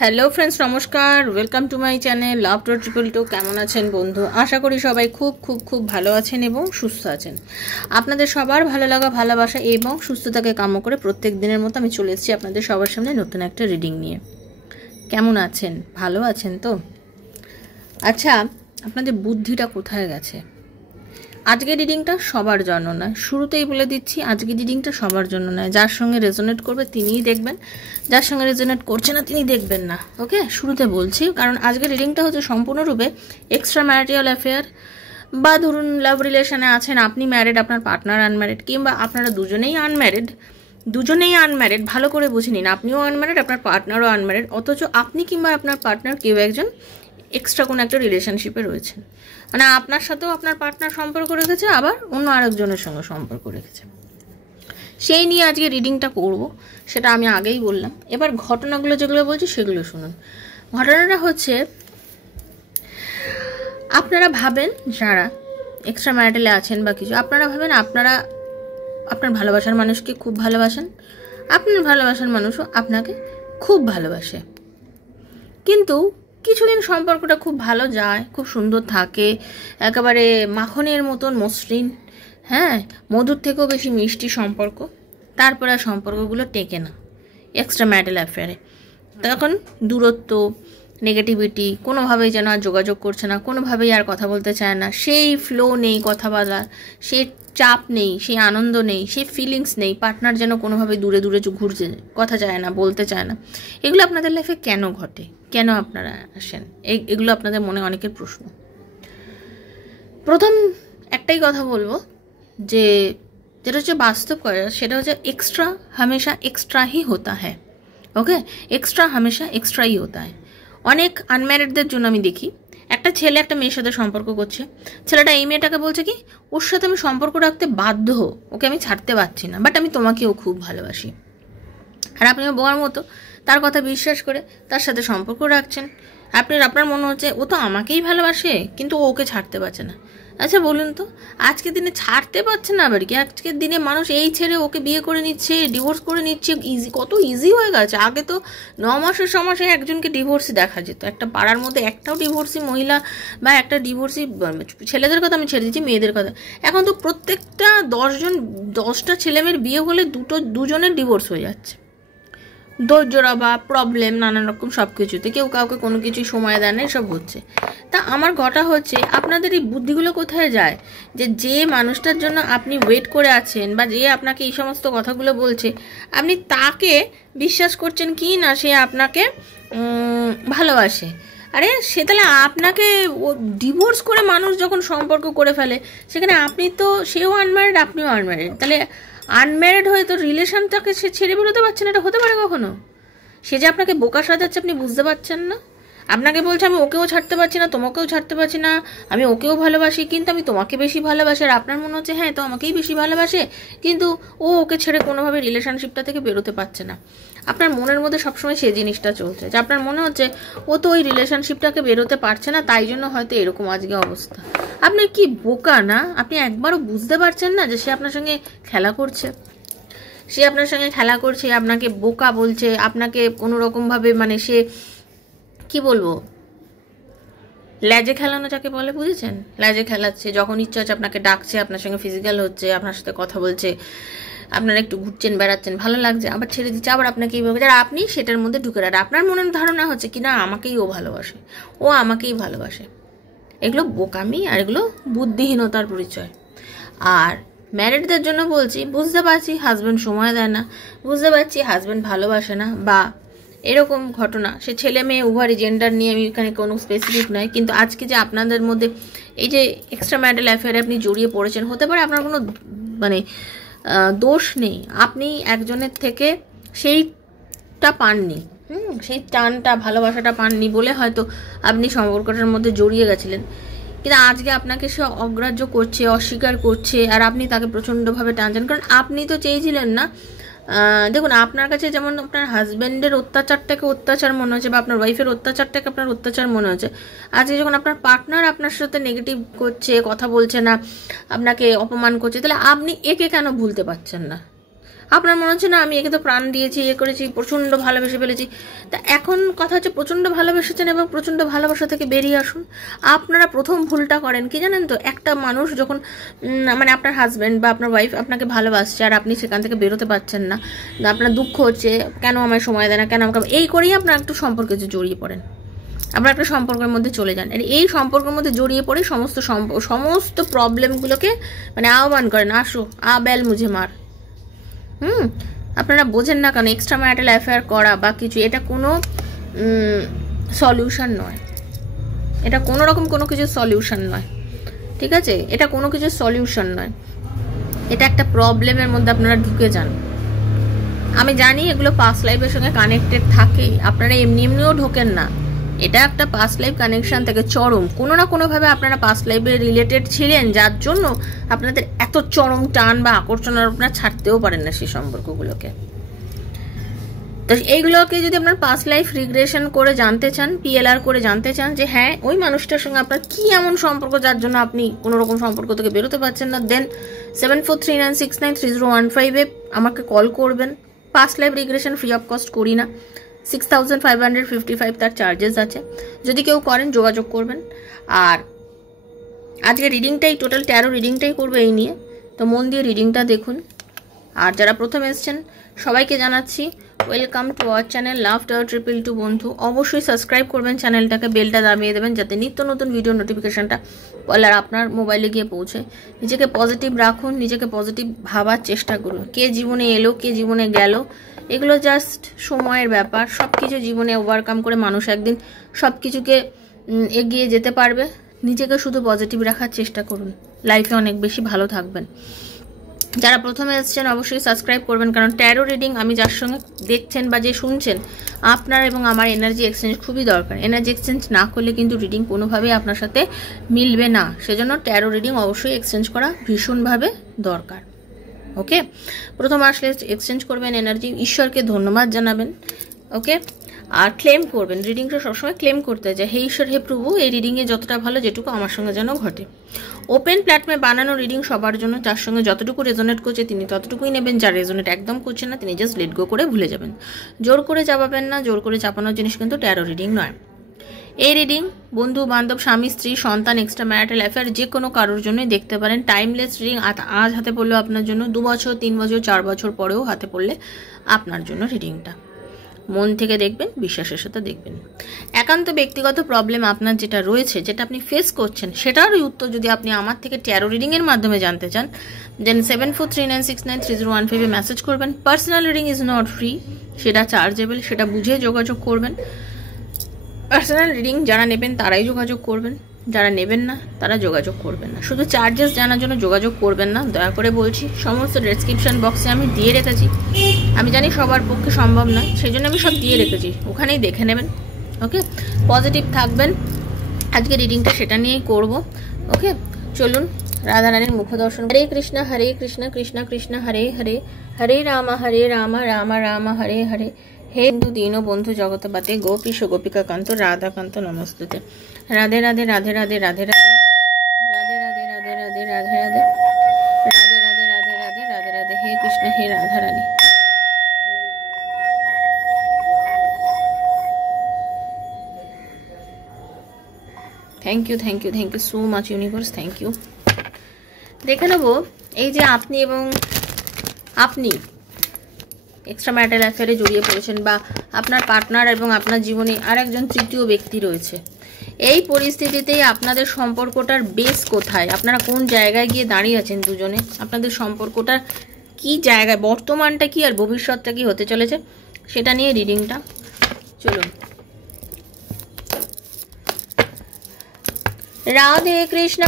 Hello friends, নমস্কার। Welcome to my channel love to triple two. কেমন আছেন বন্ধু? আশা করি সবাই খুব খুব খুব ভালো আছেন এবং সুস্থ আছেন। আপনাদের সবার ভালো লাগা, ভালোবাসা এবং সুস্থতাকে কামনা করে প্রত্যেক দিনের মতো আমি চলে এসেছি আপনাদের সবার সামনে নতুন একটা রিডিং নিয়ে। কেমন আছেন? ভালো আছেন তো? আচ্ছা, আপনাদের বুদ্ধিটা কোথায় গেছে? আজকের রিডিংটা সবার জন্য নয়, শুরুতেই বলে দিচ্ছি, আজকের রিডিংটা সবার জন্য নয়। যার সঙ্গে রেজোনেট করবে তিনিই দেখবেন, যার সঙ্গে রেজোনেট করছে না তিনি দেখবেন না। ওকে, শুরুতে বলছি কারণ আজকের রিডিংটা হচ্ছে সম্পূর্ণরূপে এক্সট্রা ম্যারিটাল অ্যাফেয়ার, বা ধরুন লাভ রিলেশনে আছেন, আপনি ম্যারিড, আপনার পার্টনার আনম্যারিড, কিংবা আপনারা দুজনেই আনম্যারিড। ভালো করে বুঝে নিন, আপনিও আনম্যারিড, আপনার পার্টনারও আনম্যারিড, অথচ আপনি কিংবা আপনার পার্টনার কেউ একজন এক্সট্রা কোনো একটা রিলেশনশিপে রয়েছেন। মানে আপনার সাথেও আপনার পার্টনার সম্পর্ক রেখেছে, আবার অন্য আরেকজনের সঙ্গে সম্পর্ক রেখেছে। সেই নিয়ে আজকে রিডিংটা করব, সেটা আমি আগেই বললাম। এবার ঘটনাগুলো যেগুলো বলছি সেগুলো শুনুন। ঘটনাটা হচ্ছে, আপনারা ভাবেন যারা এক্সট্রা ম্যারিটালে আছেন বা কিছু, আপনারা ভাবেন আপনারা আপনার ভালোবাসার মানুষকে খুব ভালোবাসেন, আপনার ভালোবাসার মানুষও আপনাকে খুব ভালোবাসে, কিন্তু কিছুদিন সম্পর্কটা খুব ভালো যায়, খুব সুন্দর থাকে, একেবারে মাখনের মতন মসৃণ, হ্যাঁ, মধুর থেকেও বেশি মিষ্টি সম্পর্ক। তারপরে আর সম্পর্কগুলো টেকে না এক্সট্রা ম্যারিটাল অ্যাফেয়ারে। তখন দূরত্ব, নেগেটিভিটি, কোনোভাবেই যেন আর যোগাযোগ করছে না, কোনোভাবেই আর কথা বলতে চায় না, সেই ফ্লো নেই কথা বলার, সেই চাপ নেই, সেই আনন্দ নেই, সেই ফিলিংস নেই। পার্টনার যেন কোনোভাবে দূরে দূরে ঘুরছে, কথা চায় না, বলতে চায় না। এগুলো আপনাদের লাইফে কেন ঘটে? কেন আপনারা আসেন? এগুলো আপনাদের মনে অনেকের প্রশ্ন। প্রথম একটাই কথা বলবো, যে যেটা হচ্ছে বাস্তব কথা, সেটা হচ্ছে এক্সট্রা হামেশা এক্সট্রা হি হতা হ্যায়। ওকে, এক্সট্রা হামেশা এক্সট্রাই হতা হ্যায়। অনেক আনম্যারিডদের জন্য আমি দেখি, একটা ছেলে একটা মেয়ের সাথে সম্পর্ক করছে, ছেলেটা এই মেয়েটাকে বলছে কি, ওর সাথে আমি সম্পর্ক রাখতে বাধ্য, ওকে আমি ছাড়তে পারছি না, বাট আমি তোমাকেও খুব ভালোবাসি। আর আপনিও বোয়ার মতো তার কথা বিশ্বাস করে তার সাথে সম্পর্ক রাখছেন। আপনার মনে হচ্ছে ও তো আমাকেই ভালোবাসে, কিন্তু ও ওকে ছাড়তে পারছে না। আচ্ছা বলুন তো, আজকের দিনে ছাড়তে পারছে না আবার কি? আজকের দিনে মানুষ এই ছেড়ে ওকে বিয়ে করে নিচ্ছে, ডিভোর্স করে নিচ্ছে, কত ইজি হয়ে গেছে। আগে তো 9 মাসে 6 মাসে একজনকে ডিভোর্সই দেখা যেত, একটা পাড়ার মধ্যে একটাও ডিভোর্সি মহিলা বা একটা ডিভোর্সি, ছেলেদের কথা আমি ছেড়ে দিচ্ছি, মেয়েদের কথা। এখন তো প্রত্যেকটা 10টা ছেলেমেয়ের বিয়ে হলে দুজনের ডিভোর্স হয়ে যাচ্ছে। ধৈর্যরা বা প্রবলেম, নানান রকম সব কিছুতে কেউ কাউকে কোনো কিছুই সময় দেয় না, এসব হচ্ছে। তা আমার ঘটা হচ্ছে, আপনাদের এই বুদ্ধিগুলো কোথায় যায়? যে মানুষটার জন্য আপনি ওয়েট করে আছেন, বা যে আপনাকে এই সমস্ত কথাগুলো বলছে, আপনি তাকে বিশ্বাস করছেন কি না সে আপনাকে ভালোবাসে? আরে সে তাহলে আপনাকে ডিভোর্স করে মানুষ যখন সম্পর্ক করে ফেলে, সেখানে আপনি তো, সেও আনম্যারিড আপনিও আনম্যারিড, তাহলে আনম্যারিড হয়ে তো রিলেশনটাকে সে ছেড়ে বেরোতে পারছে না, এটা হতে পারে কখনো? সে যে আপনাকে বোকা সাজাচ্ছে আপনি বুঝতে পারছেন না। আপনাকে বলছে আমি ওকেও ছাড়তে পারছি না, তোমাকেও ছাড়তে পারছি না, আমি ওকেও ভালোবাসি কিন্তু আমি তোমাকে বেশি ভালোবাসি। আর আপনার মনে হচ্ছে হ্যাঁ তো আমাকেই বেশি ভালোবাসে, কিন্তু ও ওকে ছেড়ে কোনোভাবে রিলেশনশিপটা থেকে বেরোতে পারছে না। আপনার মনের মধ্যে সবসময় সেই জিনিসটা চলছে, যে আপনার মনে হচ্ছে ও তো ওই রিলেশনশিপটাকে বেরোতে পারছে না, তাই জন্য হয়তো এরকম আজকে অবস্থা। আপনি কি বোকা না? আপনি একবারও বুঝতে পারছেন না যে সে আপনার সঙ্গে খেলা করছে? সে আপনার সঙ্গে খেলা করছে, আপনাকে বোকা বলছে, আপনাকে কোনো রকমভাবে, মানে সে কি বলবো, ল্যাজে খেলানো যাকে বলে, বুঝেছেন? ল্যাজে খেলাচ্ছে, যখন ইচ্ছা হচ্ছে আপনাকে ডাকছে, আপনার সঙ্গে ফিজিক্যাল হচ্ছে, আপনার সাথে কথা বলছে, আপনারা একটু ঘুরছেন বেড়াচ্ছেন, ভালো লাগছে, আবার ছেড়ে দিচ্ছে, আবার আপনাকে এইভাবে, আর আপনি সেটার মধ্যে ঢুকে রাখেন। আপনার মনের ধারণা হচ্ছে কি না আমাকেই ও ভালোবাসে, ও আমাকেই ভালোবাসে। এগুলো বোকামি আর এগুলো বুদ্ধিহীনতার পরিচয়। আর ম্যারিডদের জন্য বলছি, বুঝতে পারছি হাজব্যান্ড সময় দেয় না, বুঝতে পারছি হাজব্যান্ড ভালোবাসে না, বা এরকম ঘটনা, সে ছেলে মেয়ে উভয় জেন্ডার নিয়ে আমি এখানে কোনো স্পেসিফিক নয়, কিন্তু আজকে যে আপনাদের মধ্যে এই যে এক্সট্রা ম্যারিটাল অ্যাফেয়ারে আপনি জড়িয়ে পড়েছেন, হতে পারে আপনার কোনো মানে দোষ নেই, আপনি একজনের থেকে সেইটা পাননি, সেই টানটা, ভালোবাসাটা পাননি বলে হয়তো আপনি সম্পর্কটার মধ্যে জড়িয়ে গেছিলেন। কিন্তু আজকে আপনাকে সে অগ্রাহ্য করছে, অস্বীকার করছে, আর আপনি তাকে প্রচণ্ডভাবে টানছেন, কারণ আপনি তো চেয়েছিলেন না। দেখুন, আপনার কাছে যেমন আপনার হাজব্যান্ডের অত্যাচারটাকে অত্যাচার মনে হচ্ছে, বা আপনার ওয়াইফের অত্যাচারটাকে আপনার অত্যাচার মনে হচ্ছে, আজকে যখন আপনার পার্টনার আপনার সাথে নেগেটিভ করছে, কথা বলছে না, আপনাকে অপমান করছে, তাহলে আপনি একে কেন ভুলতে পারছেন না? আপনার মনে হচ্ছে না আমি একে তো প্রাণ দিয়েছি, করেছি, প্রচণ্ড ভালোবেসে ফেলেছি। তা এখন কথা হচ্ছে প্রচণ্ড ভালোবেসেছেন এবং প্রচণ্ড ভালোবাসা থেকে বেরিয়ে আসুন। আপনারা প্রথম ভুলটা করেন কি জানেন তো, একটা মানুষ যখন মানে আপনার হাজব্যান্ড বা আপনার ওয়াইফ আপনাকে ভালোবাসছে আর আপনি সেখান থেকে বেরোতে পারছেন না, আপনার দুঃখ হচ্ছে, কেন আমায় সময় দেয় না, কেন আমাকে, এই করেই আপনার একটু সম্পর্কে যে জড়িয়ে পড়েন, আপনার একটা সম্পর্কের মধ্যে চলে যান। আর এই সম্পর্কের মধ্যে জড়িয়ে পড়ে সমস্ত প্রবলেমগুলোকে মানে আহ্বান করেন, আসো বেল মুঝে মার। আপনারা বোঝেন না কেন এক্সট্রা ম্যারিটাল অ্যাফেয়ার করা বা কিছু, এটা কোনো সলিউশন নয়, এটা কোনো রকম কোনো কিছুর সলিউশন নয়, ঠিক আছে? এটা কোনো কিছুর সলিউশন নয়, এটা একটা প্রবলেমের মধ্যে আপনারা ঢুকে যান। আমি জানি এগুলো পাস্ট লাইফের সঙ্গে কানেক্টেড থাকে, আপনারা এমনি এমনিও ঢোকেন না, এটা একটা পাস্ট লাইফ কানেকশন থেকে চরম কোনো না কোনোভাবে আপনারা পাস্ট লাইফে রিলেটেড ছিলেন, যার জন্য আপনাদের এত চরম টান বা আকর্ষণ আপনারা ছাড়তেও পারেন না সেই সম্পর্কগুলোকে। তো এইগুলোকে যদি আপনার পাস্ট লাইফ রিগ্রেশন করে জানতে চান, PLR করে জানতে চান যে হ্যাঁ ওই মানুষটার সঙ্গে আপনার কি এমন সম্পর্ক যার জন্য আপনি কোনো রকম সম্পর্ক থেকে বেরোতে পারছেন না, দেন 7439693015-এ আমাকে কল করবেন। Past life regression free of cost করি না, 6555 তার চার্জেস আছে, যদি কেউ করেন যোগাযোগ করবেন। আর আজকে রিডিংটাই টোটাল ট্যারো রিডিংটাই করবো এই নিয়ে, তো মন দিয়ে রিডিংটা দেখুন। আর যারা প্রথম এসছেন সবাইকে জানাচ্ছি welcome to our channel love tower 222 বন্ধু। অবশ্যই সাবস্ক্রাইব করবেন চ্যানেলটাকে, বেলটা দাবিয়ে দেবেন যাতে নিত্য নতুন ভিডিও নোটিফিকেশনটা বলার আপনার মোবাইলে গিয়ে পৌঁছে। নিজেকে পজিটিভ রাখুন, নিজেকে পজিটিভ ভাবার চেষ্টা করুন। কে জীবনে এলো, কে জীবনে গেল, এগুলো জাস্ট সময়ের ব্যাপার। সব কিছু জীবনে ওভারকাম করে মানুষ একদিন সব কিছুকে এগিয়ে যেতে পারবে। নিজেকে শুধু পজিটিভ রাখার চেষ্টা করুন, লাইফে অনেক বেশি ভালো থাকবেন। যারা প্রথমে এসেছেন অবশ্যই সাবস্ক্রাইব করবেন, কারণ ট্যারো রিডিং আমি যার সঙ্গে দেখছেন বা যে শুনছেন, আপনার এবং আমার এনার্জি এক্সচেঞ্জ খুবই দরকার। এনার্জি এক্সচেঞ্জ না করলে কিন্তু রিডিং কোনোভাবেই আপনার সাথে মিলবে না, সেজন্য ট্যারো রিডিং অবশ্যই এক্সচেঞ্জ করা ভীষণভাবে দরকার। ওকে, প্রথম আসলে এক্সচেঞ্জ করবেন এনার্জি, ঈশ্বরকে ধন্যবাদ জানাবেন। ওকে, আর ক্লেম করবেন, রিডিংটা সবসময় ক্লেম করতে যায়, হে ঈশ্বর হে প্রভু এই রিডিংয়ে যতটা ভালো যেটুকু আমার সঙ্গে যেন ঘটে। ওপেন প্ল্যাটফর্মে বানানো রিডিং সবার জন্য, যার সঙ্গে যতটুকু রেজোনেট করছে তিনি ততটুকুই নেবেন, যার রেজোনেট একদম করছে না তিনি জাস্ট লেট গো করে ভুলে যাবেন। জোর করে চাপাবেন না, জোর করে চাপানোর জিনিস কিন্তু ট্যারো রিডিং নয়। এই রিডিং বন্ধু বান্ধব, স্বামী স্ত্রী, সন্তান, এক্সট্রা ম্যারিটাল অ্যাফেয়ার যে কোনো কারোর জন্যই দেখতে পারেন। টাইমলেস রিডিং, আজ হাতে পড়লেও আপনার জন্য, 2 বছর 3 বছর 4 বছর পরেও হাতে পড়লে আপনার জন্য রিডিংটা। মন থেকে দেখবেন, বিশ্বাসের সাথে দেখবেন। একান্ত ব্যক্তিগত প্রবলেম আপনার যেটা রয়েছে, যেটা আপনি ফেস করছেন, সেটারই উত্তর যদি আপনি আমার থেকে ট্যারো রিডিংয়ের মাধ্যমে জানতে চান, দেন 7439693015-এ মেসেজ করবেন। Personal reading is not free, সেটা চার্জেবল, সেটা বুঝে যোগাযোগ করবেন। পার্সোনাল রিডিং যারা নেবেন তারাই যোগাযোগ করবেন, যারা নেবেন না তারা যোগাযোগ করবেন না। শুধু চার্জেস জানার জন্য যোগাযোগ করবেন না, দয়া করে বলছি। সমস্ত ডেসক্রিপশন বক্সে আমি দিয়ে রেখেছি, আমি জানি সবার পক্ষে সম্ভব নয়, সেই জন্য আমি সব দিয়ে রেখেছি, ওখানেই দেখে নেবেন। ওকে, পজিটিভ থাকবেন। আজকে রিডিংটা সেটা নিয়েই করব। ওকে, চলুন রাধারানীর মুখ দর্শন। হরে কৃষ্ণ কৃষ্ণ কৃষ্ণ হরে হরে, হরে রাম রাম রাম হরে হরে। হে হিন্দু দীন বন্ধু জগতপাতে, গোপীশ গোপিকা কান্ত রাধাকান্ত নমস্তুতে। রাধে রাধে রাধে রাধে রাধে রাধে রাধে রাধে রাধে রাধে রাধে রাধে রাধে রাধে রাধে রাধে রাধে রাধে। হে কৃষ্ণ, হে Radharani. Thank you so much universe, thank you. দেখে নেব এই যে আপনি এবং আপনি এক্সট্রা ম্যারিটাল অ্যাফেয়ারে জড়িয়ে পড়েছেন, বা আপনার পার্টনার এবং আপনার জীবনে আর একজন তৃতীয় ব্যক্তি রয়েছে। এই পরিস্থিতিতেই আপনাদের সম্পর্কটার বেস কোথায়, আপনারা কোন জায়গায় গিয়ে দাঁড়িয়ে আছেন দুজনে, আপনাদের সম্পর্কটার কি জায়গায়, বর্তমানটা কি আর ভবিষ্যৎটা কি হতে চলেছে, সেটা নিয়ে রিডিংটা। চলুন। রাধে কৃষ্ণ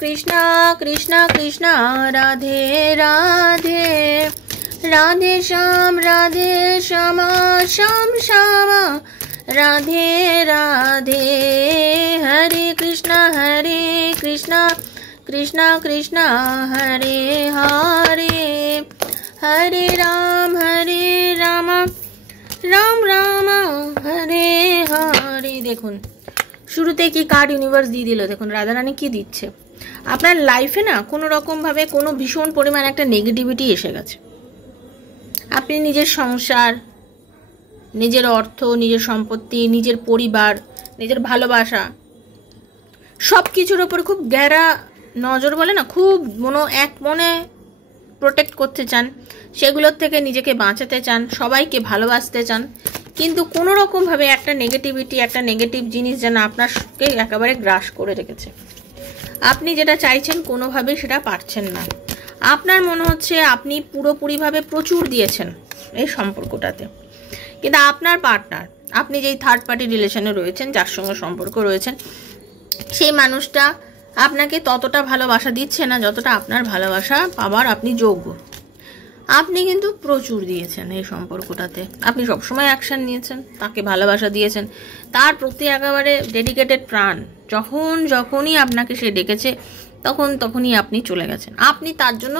কৃষ্ণ কৃষ্ণ রাধে রাধে, রাধে শ্যাম শ্যাম শ্যাম, রাধে রাধে। হরে কৃষ্ণ কৃষ্ণ কৃষ্ণ হরে হরে, হরে রাম রাম রাম হরে হরে। দেখুন শুরুতে কি কার্ড ইউনিভার্স দিয়ে দিল, দেখুন রাধারানী কি দিচ্ছে। আপনার লাইফে না কোনো রকমভাবে কোনো ভীষণ পরিমাণ একটা নেগেটিভিটি এসে গেছে, আপনি নিজের সংসার, নিজের অর্থ, নিজের সম্পত্তি, নিজের পরিবার, নিজের ভালোবাসা সব কিছুর ওপর খুব গেরা নজর বলে না, খুব এক মনে প্রোটেক্ট করতে চান, সেগুলোর থেকে নিজেকে বাঁচাতে চান, সবাইকে ভালোবাসতে চান, কিন্তু কোনো রকমভাবে একটা নেগেটিভিটি, একটা নেগেটিভ জিনিস যেন আপনাকে একেবারে গ্রাস করে রেখেছে। আপনি যেটা চাইছেন কোনোভাবেই সেটা পারছেন না। আপনার মনে হচ্ছে আপনি পুরোপুরিভাবে প্রচুর দিয়েছেন এই সম্পর্কটাতে, কিন্তু আপনার পার্টনার, আপনি যেই থার্ড পার্টি রিলেশনে রয়েছেন, যার সঙ্গে সম্পর্ক রয়েছেন, সেই মানুষটা আপনাকে ততটা ভালোবাসা দিচ্ছে না যতটা আপনার ভালোবাসা পাবার আপনি যোগ্য। আপনি কিন্তু প্রচুর দিয়েছেন এই সম্পর্কটাতে, আপনি সবসময় অ্যাকশন নিয়েছেন, তাকে ভালোবাসা দিয়েছেন, তার প্রতি একেবারে ডেডিকেটেড প্রাণ। যখনই আপনাকে সে ডেকেছে তখনই আপনি চলে গেছেন। আপনি তার জন্য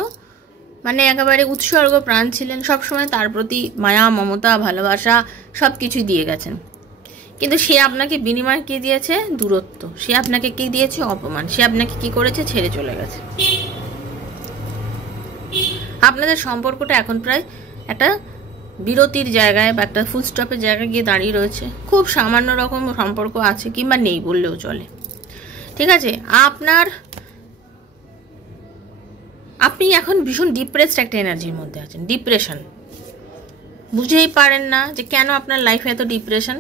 একেবারে উৎসর্গ প্রাণ ছিলেন, সবসময় তার প্রতি মায়া, মমতা, ভালোবাসা সব কিছুই দিয়ে গেছেন। কিন্তু সে আপনাকে বিনিময় কি দিয়েছে? দূরত্ব। সে আপনাকে কি দিয়েছে? অপমান। সে আপনাকে কি করেছে? ছেড়ে চলে গেছে। আপনাদের সম্পর্কটা এখন প্রায় একটা বিরতির জায়গায় বা একটা ফুল স্টপের জায়গায় গিয়ে দাঁড়িয়ে রয়েছে। খুব সামান্য রকম সম্পর্ক আছে, কিংবা নেই বললেও চলে, ঠিক আছে? আপনি এখন ভীষণ ডিপ্রেসড একটা এনার্জির মধ্যে আছেন, ডিপ্রেশন। বুঝেই পারেন না যে কেন আপনার লাইফে এত ডিপ্রেশন,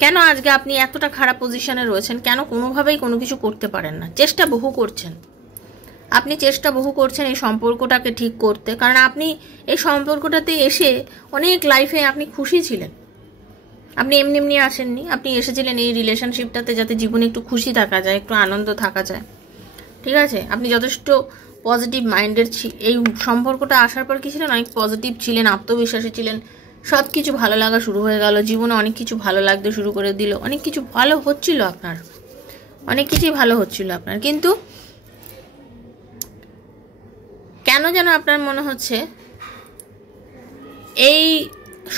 কেন আজকে আপনি এতটা খারাপ পজিশনে রয়েছেন, কেন কোনোভাবেই কোনো কিছু করতে পারেন না। চেষ্টা বহু করছেন এই সম্পর্কটাকে ঠিক করতে, কারণ আপনি এই সম্পর্কটাতে এসে অনেক লাইফে আপনি খুশি ছিলেন। আপনি এমনি আসেননি, আপনি এসেছিলেন এই রিলেশনশিপটাতে যাতে জীবনে একটু খুশি থাকা যায়, একটু আনন্দ থাকা যায়, ঠিক আছে? আপনি যথেষ্ট পজিটিভ মাইন্ডের এই সম্পর্কটা আসার পর কি ছিলেন? অনেক পজিটিভ ছিলেন, আত্মবিশ্বাসী ছিলেন, সব কিছু ভালো লাগা শুরু হয়ে গেল, জীবনে অনেক কিছু ভালো লাগতে শুরু করে দিল, অনেক কিছু ভালো হচ্ছিল আপনার, অনেক কিছুই ভালো হচ্ছিল আপনার। কিন্তু কেন যেন আপনার মনে হচ্ছে এই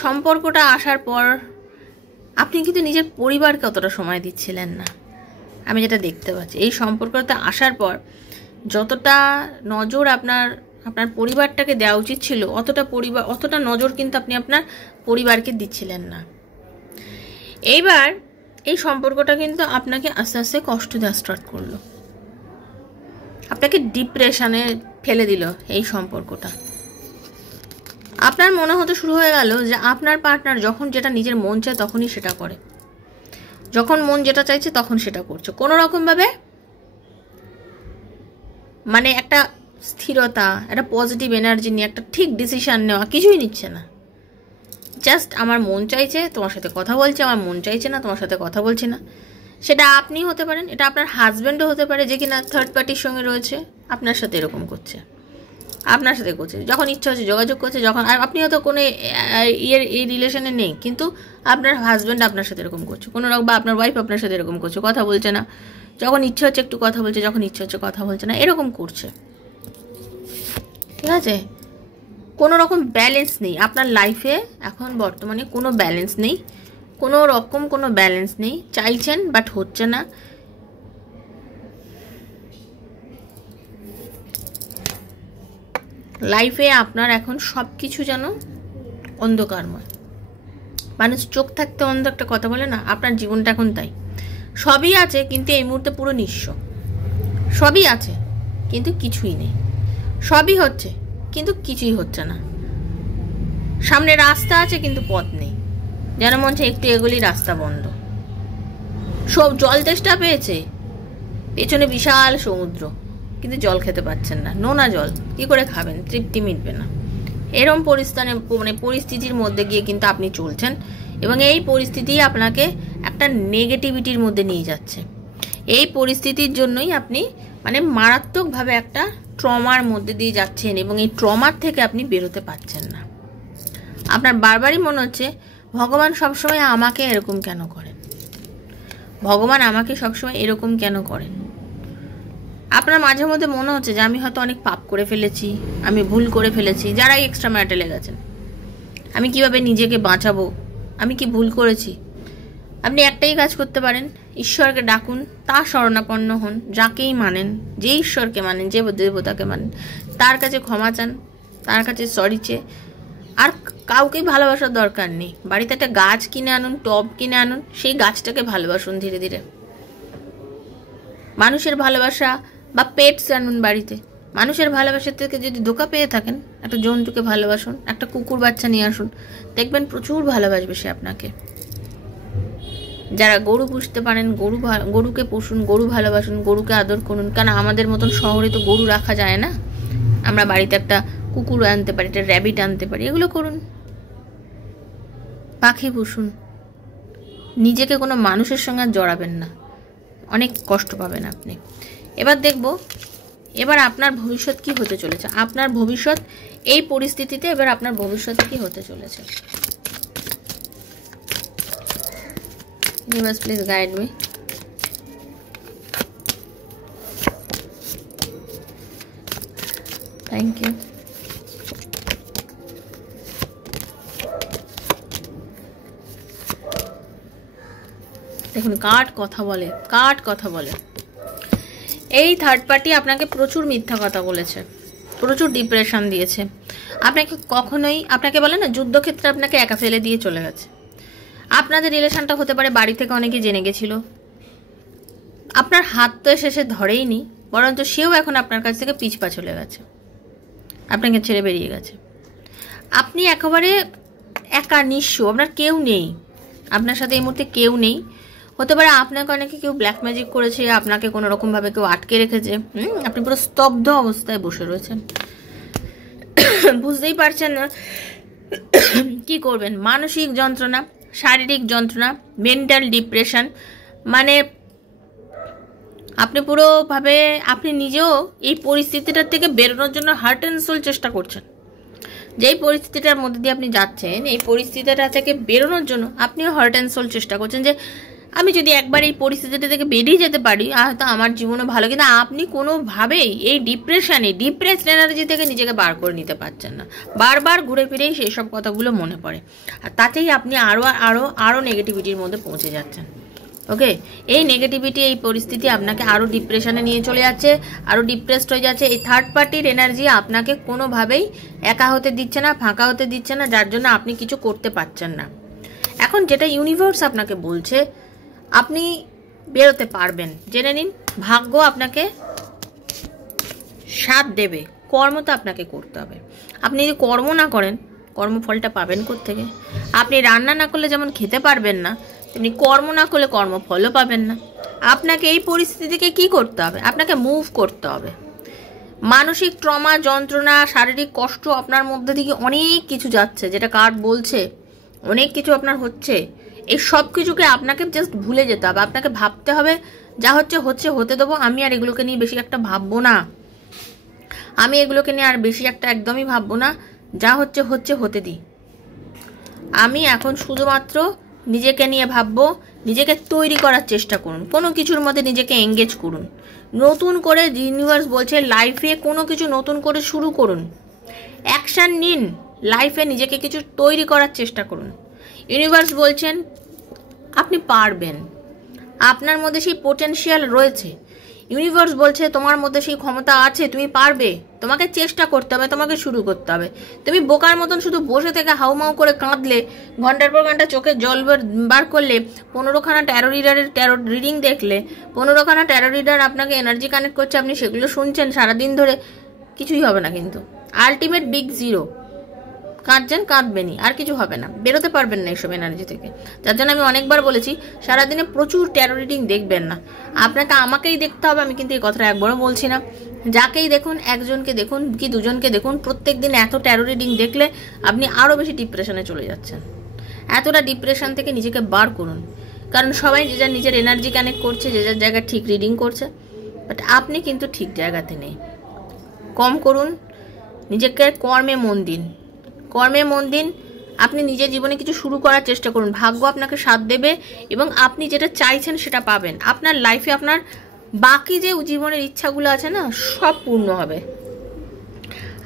সম্পর্কটা আসার পর আপনি কিন্তু নিজের পরিবারকে অতটা সময় দিচ্ছিলেন না। আমি যেটা দেখতে পাচ্ছি, এই সম্পর্কটা আসার পর যতটা নজর আপনার পরিবারটাকে দেওয়া উচিত ছিল, অতটা নজর কিন্তু আপনি আপনার পরিবারকে দিচ্ছিলেন না। এইবার এই সম্পর্কটা কিন্তু আপনাকে আস্তে আস্তে কষ্ট দেওয়া স্টার্ট করলো, আপনাকে ডিপ্রেশনে ফেলে দিল এই সম্পর্কটা। আপনার মনে হতে শুরু হয়ে গেল যে আপনার পার্টনার যখন যেটা নিজের মন চায় তখনই সেটা করে, যখন মন যেটা চাইছে তখন সেটা করছে, কোনো রকমভাবে একটা স্থিরতা, একটা পজিটিভ এনার্জি নিয়ে একটা ঠিক ডিসিশন নেওয়া কিছুই নিচ্ছে না। জাস্ট আমার মন চাইছে তোমার সাথে কথা বলছে, আমার মন চাইছে না তোমার সাথে কথা বলছে না। সেটা আপনি হতে পারেন, এটা আপনার হাজব্যান্ডও হতে পারে, যে কিনা থার্ড পার্টির সঙ্গে রয়েছে, আপনার সাথে এরকম করছে, আপনার সাথে করছে, যখন ইচ্ছা হচ্ছে যোগাযোগ করছে, যখন আপনি হয়তো কোনো এই রিলেশনে নেই, কিন্তু আপনার হাজব্যান্ড আপনার সাথে এরকম করছে, কোনো রকম, বা আপনার ওয়াইফ আপনার সাথে এরকম করছে, কথা বলছে না, যখন ইচ্ছা হচ্ছে একটু কথা বলছে, যখন ইচ্ছা হচ্ছে কথা বলছে না, এরকম করছে, ঠিক আছে? কোনো রকম ব্যালেন্স নেই আপনার লাইফে এখন বর্তমানে, কোনো ব্যালেন্স নেই, কোনো রকম কোনো ব্যালেন্স নেই। চাইছেন বাট হচ্ছে না। লাইফে আপনার এখন সব কিছু যেন অন্ধকারময়, মানুষ চোখ থাকতে অন্ধ একটা কথা বলে না, আপনার জীবনটা এখন তাই। সবই আছে কিন্তু এই মুহূর্তে পুরো নিঃস্ব, সবই আছে কিন্তু কিছুই নেই, সবই হচ্ছে কিন্তু কিছুই হচ্ছে না। সামনে রাস্তা আছে কিন্তু পথ নেই, যেন মনে হচ্ছে একটু এগোলেই রাস্তা বন্ধ। সব জল তেষ্টা পেয়েছে, পেছনে বিশাল সমুদ্র, কিন্তু জল খেতে পাচ্ছেন না, নোনা জল কি করে খাবেন? তৃপ্তি মিটবে না। এরম পরিস্থিতির মধ্যে গিয়ে কিন্তু আপনি চলছেন, এবং এই পরিস্থিতি আপনাকে একটা নেগেটিভিটির মধ্যে নিয়ে যাচ্ছে। এই পরিস্থিতির জন্যই আপনি মারাত্মকভাবে একটা ট্রমার মধ্যে দিয়ে যাচ্ছেন, এবং এই ট্রমার থেকে আপনি বেরোতে পারছেন না। আপনার বারবারই মনে হচ্ছে ভগবান সবসময় আমাকে এরকম কেন করেন, ভগবান আমাকে সবসময় এরকম কেন করেন। আপনার মাঝে মধ্যে মনে হচ্ছে যে আমি হয়তো অনেক পাপ করে ফেলেছি, আমি ভুল করে ফেলেছি। যারাই এক্সট্রা ম্যারিটালে গেছেন, আমি কিভাবে নিজেকে বাঁচাবো, আমি কি ভুল করেছি। আপনি একটাই কাজ করতে পারেন, ঈশ্বরকে ডাকুন, তার শরণাপন্ন হন, যাকেই মানেন, যে ঈশ্বরকে মানেন, যে দেবতাকে মানেন, তার কাছে ক্ষমা চান, তার কাছে সরি চেয়ে আর কাউকেই ভালোবাসার দরকার নেই। বাড়িতে একটা গাছ কিনে আনুন, টব কিনে আনুন, সেই গাছটাকে ভালোবাসুন ধীরে ধীরে। মানুষের ভালোবাসা বা পেটস আনুন বাড়িতে। মানুষের ভালোবাসার থেকে যদি ধোকা পেয়ে থাকেন, একটা জন্তুকে ভালোবাসুন, একটা কুকুর বাচ্চা নিয়ে আসুন, দেখবেন প্রচুর ভালোবাসবে সে আপনাকে। যারা গরু পুষতে পারেন, গরুকে পুষুন, গরু ভালোবাসুন, গরুকে আদর করুন। কারণ আমাদের মতন শহরে তো গরু রাখা যায় না, আমরা বাড়িতে একটা কুকুর আনতে পারি, একটা র্যাবিট আনতে পারি, এগুলো করুন। পাখি পুষুন। নিজেকে কোনো মানুষের সঙ্গে আর জড়াবেন না, অনেক কষ্ট পাবেন আপনি। এবার দেখব এবার আপনার ভবিষ্যৎ কি হতে চলেছে। আপনার ভবিষ্যৎ এই পরিস্থিতিতে, এবার আপনার ভবিষ্যৎ কি হতে চলেছে। Universe, please guide me. Thank you. দেখুন কার্ড কথা বলে, কার্ড কথা বলে। এই থার্ড পার্টি আপনাকে প্রচুর মিথ্যা কথা বলেছে, প্রচুর ডিপ্রেশন দিয়েছে আপনাকে। কখনোই আপনাকে বলে না, যুদ্ধক্ষেত্রে আপনাকে একা ফেলে দিয়ে চলে গেছে। আপনাদের রিলেশনটা হতে পারে বাড়ি থেকে অনেকে জেনে গেছিল, আপনার হাত তো এসে ধরেই নি, বরঞ্চ সেও এখন আপনার কাছ থেকে পিছপা চলে গেছে, আপনাকে ছেড়ে বেরিয়ে গেছে। আপনি একেবারে একা, নিঃস্ব, আপনার কেউ নেই, আপনার সাথে এই মুহূর্তে কেউ নেই। হতে পারে আপনাকে অনেকে কেউ ব্ল্যাক ম্যাজিক করেছে, আপনাকে কোনো রকমভাবে কেউ আটকে রেখেছে, আপনি পুরো স্তব্ধ অবস্থায় বসে রয়েছেন, বুঝতেই পারছেন না কি করবেন। মানসিক যন্ত্রণা, শারীরিক যন্ত্রণা, মেন্টাল ডিপ্রেশন, মানে আপনি পুরোভাবে আপনি নিজেও এই পরিস্থিতিটার থেকে বেরোনোর জন্য হার্ট অ্যান্ড সোল চেষ্টা করছেন। যেই পরিস্থিতিটার মধ্যে দিয়ে আপনি যাচ্ছেন, এই পরিস্থিতিটা থেকে বেরোনোর জন্য আপনিও হার্ট অ্যান্ড সোল চেষ্টা করছেন যে আমি যদি একবার এই পরিস্থিতিটা থেকে বেরিয়ে যেতে পারি হয়তো আমার জীবনে ভালো। কিন্তু আপনি কোনোভাবেই এই ডিপ্রেসড এনার্জি থেকে নিজেকে বার করে নিতে পারছেন না। বারবার ঘুরে ফিরেই সেই সব কথাগুলো মনে পড়ে, আর তাতেই আপনি আরও নেগেটিভিটির মধ্যে পৌঁছে যাচ্ছেন। ওকে, এই নেগেটিভিটি, এই পরিস্থিতি আপনাকে আরও ডিপ্রেশনে নিয়ে চলে যাচ্ছে, আরও ডিপ্রেসড হয়ে যাচ্ছে। এই থার্ড পার্টির এনার্জি আপনাকে কোনোভাবেই একা হতে দিচ্ছে না, ফাঁকা হতে দিচ্ছে না, যার জন্য আপনি কিছু করতে পারছেন না। এখন যেটা ইউনিভার্স আপনাকে বলছে, আপনি বেরোতে পারবেন, জেনে নিন। ভাগ্য আপনাকে সাথ দেবে, কর্ম তো আপনাকে করতে হবে। আপনি যদি কর্ম না করেন, কর্মফলটা পাবেন কোত্থেকে? আপনি রান্না না করলে যেমন খেতে পারবেন না, তেমনি কর্ম না করলে কর্মফলও পাবেন না। আপনাকে এই পরিস্থিতি থেকে কী করতে হবে? আপনাকে মুভ করতে হবে। মানসিক ট্রমা, যন্ত্রণা, শারীরিক কষ্ট, আপনার মধ্যে থেকে অনেক কিছু যাচ্ছে, যেটা কার্ড বলছে, অনেক কিছু আপনার হচ্ছে। এই সব কিছুকে আপনাকে জাস্ট ভুলে যেতে হবে। আপনাকে ভাবতে হবে যা হচ্ছে হচ্ছে, হতে দেবো, আমি আর এগুলোকে নিয়ে বেশি একটা ভাববো না, আমি এগুলোকে নিয়ে আর বেশি একটা একদমই ভাববো না, যা হচ্ছে হচ্ছে, হতে দিই। আমি এখন শুধুমাত্র নিজেকে নিয়ে ভাববো। নিজেকে তৈরি করার চেষ্টা করুন, কোনো কিছুর মধ্যে নিজেকে এঙ্গেজ করুন, নতুন করে। ইউনিভার্স বলছে লাইফে কোনো কিছু নতুন করে শুরু করুন, অ্যাকশান নিন, লাইফে নিজেকে কিছু তৈরি করার চেষ্টা করুন। ইউনিভার্স বলছেন আপনি পারবেন, আপনার মধ্যে সেই পোটেনশিয়াল রয়েছে। ইউনিভার্স বলছে তোমার মধ্যে সেই ক্ষমতা আছে, তুমি পারবে, তোমাকে চেষ্টা করতে হবে, তোমাকে শুরু করতে হবে। তুমি বোকার মতন শুধু বসে থেকে হাউমাউ করে কাঁদলে, ঘন্টার পর ঘন্টা চোখে জল বার করলে, 15খানা ট্যারো রিডিং দেখলে, 15খানা ট্যারো রিডার আপনাকে এনার্জি কানেক্ট করছে, আপনি সেগুলো শুনছেন সারাদিন ধরে, কিছুই হবে না। কিন্তু আলটিমেট বিগ জিরো। কাঁদছেন, কাঁদবেনই, আর কিছু হবে না, বেরোতে পারবেন না এইসব এনার্জি থেকে। যার জন্য আমি অনেকবার বলেছি সারাদিনে প্রচুর ট্যারো রিডিং দেখবেন না। আপনাকে আমাকেই দেখতে হবে, আমি কিন্তু এই কথাটা একবারও বলছি না। যাকেই দেখুন, একজনকে দেখুন কি দুজনকে দেখুন, প্রত্যেক দিন এত ট্যারো রিডিং দেখলে আপনি আরও বেশি ডিপ্রেশনে চলে যাচ্ছেন। এতটা ডিপ্রেশন থেকে নিজেকে বার করুন, কারণ সবাই যে যার নিজের এনার্জি কানেক্ট করছে, যে যার জায়গায় ঠিক রিডিং করছে, বাট আপনি কিন্তু ঠিক জায়গাতে নেই। কম করুন, নিজেকে কর্মে মন দিন, কর্মে মন দিন। আপনি নিজের জীবনে কিছু শুরু করার চেষ্টা করুন, ভাগ্য আপনাকে সাথ দেবে এবং আপনি যেটা চাইছেন সেটা পাবেন। আপনার লাইফে আপনার বাকি যে জীবনের ইচ্ছাগুলো আছে না, সব পূর্ণ হবে।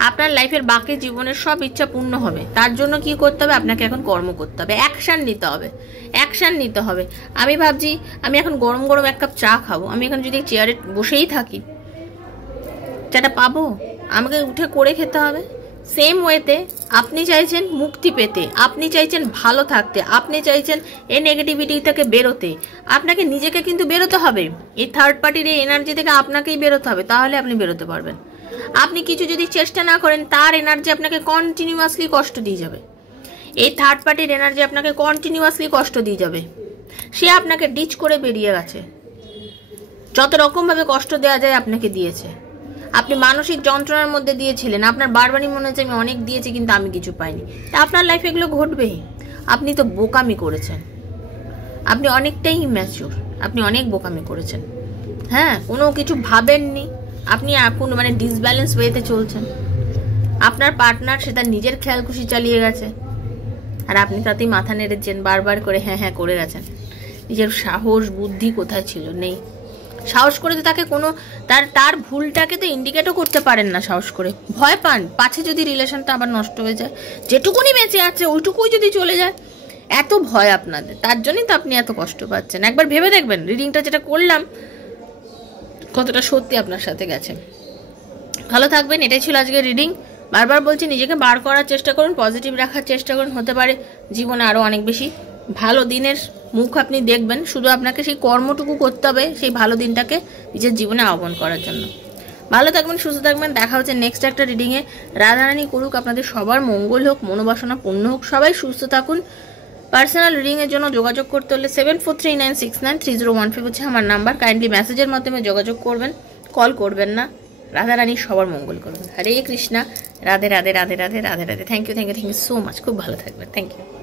আপনার লাইফের বাকি জীবনের সব ইচ্ছা পূর্ণ হবে। তার জন্য কি করতে হবে? আপনাকে এখন কর্ম করতে হবে, অ্যাকশান নিতে হবে, অ্যাকশান নিতে হবে। আমি ভাবছি আমি এখন গরম গরম এক কাপ চা খাবো, আমি এখন যদি চেয়ারে বসেই থাকি চাটা পাবো? আমাকে উঠে করে খেতে হবে। সেম ওয়েতে আপনি চাইছেন মুক্তি পেতে, আপনি চাইছেন ভালো থাকতে, আপনি চাইছেন এই নেগেটিভিটি থেকে বেরোতে, আপনাকে নিজেকে কিন্তু বেরোতে হবে। এই থার্ড পার্টির এই এনার্জি থেকে আপনাকেই বেরোতে হবে, তাহলে আপনি বেরোতে পারবেন। আপনি কিছু যদি চেষ্টা না করেন, তার এনার্জি আপনাকে কন্টিনিউয়াসলি কষ্ট দিয়ে যাবে। এই থার্ড পার্টির এনার্জি আপনাকে কন্টিনিউয়াসলি কষ্ট দিয়ে যাবে। সে আপনাকে ডিচ করে বেরিয়ে গেছে, যত রকমভাবে কষ্ট দেওয়া যায় আপনাকে দিয়েছে। আপনি মানসিক যন্ত্রণার মধ্যে দিয়েছিলেন, আপনার বারবারই মনে হচ্ছে আমি অনেক দিয়েছি কিন্তু আমি কিছু পাইনি। তা আপনার লাইফে এগুলো ঘটবেই। আপনি তো বোকামি করেছেন, আপনি অনেকটাই ইম্যাচিওর, আপনি অনেক বোকামি করেছেন। হ্যাঁ, কোনো কিছু ভাবেননি, আপনি এখন মানে ডিসব্যালেন্স ওয়েতে চলছেন। আপনার পার্টনার সে তার নিজের খেয়াল খুশি চালিয়ে গেছে, আর আপনি তাতেই মাথা নেড়েছেন, বারবার করে হ্যাঁ হ্যাঁ করে গেছেন। নিজের সাহস বুদ্ধি কোথায় ছিল? নেই। সাহস করে তো তাকে কোনো তার ভুলটাকে তো ইন্ডিকেটও করতে পারেন না। সাহস করে ভয় পান পাছে যদি রিলেশনটা আবার নষ্ট হয়ে যায়, যেটুকুনি বেঁচে আছে ওইটুকুই যদি চলে যায়, এত ভয় আপনাদের। তার জন্যই তো আপনি এত কষ্ট পাচ্ছেন। একবার ভেবে দেখবেন রিডিংটা যেটা করলাম কতটা সত্যি আপনার সাথে গেছে। ভালো থাকবেন, এটাই ছিল আজকের রিডিং। বারবার বলছি নিজেকে বার করার চেষ্টা করুন, পজিটিভ রাখার চেষ্টা করুন, হতে পারে জীবনে আরও অনেক বেশি ভালো দিনের মুখ আপনি দেখবেন। শুধু আপনাকে সেই কর্মটুকু করতে হবে সেই ভালো দিনটাকে নিজের জীবনে আহ্বান করার জন্য। ভালো থাকবেন, সুস্থ থাকবেন, দেখা হচ্ছে নেক্সট একটা রিডিংয়ে। রাধারানী করুক আপনাদের সবার মঙ্গল হোক, মনোবাসনা পূর্ণ হোক, সবাই সুস্থ থাকুন। পার্সোনাল রিডিংয়ের জন্য যোগাযোগ করতে হলে 7439693015 হচ্ছে আমার নাম্বার। কাইন্ডলি মেসেজের মাধ্যমে যোগাযোগ করবেন, কল করবেন না। রাধারানী সবার মঙ্গল করবেন। Hare Krishna, Radhe Radhe Radhe Radhe Radhe Radhe. Thank you so much. খুব ভালো থাকবেন। Thank you.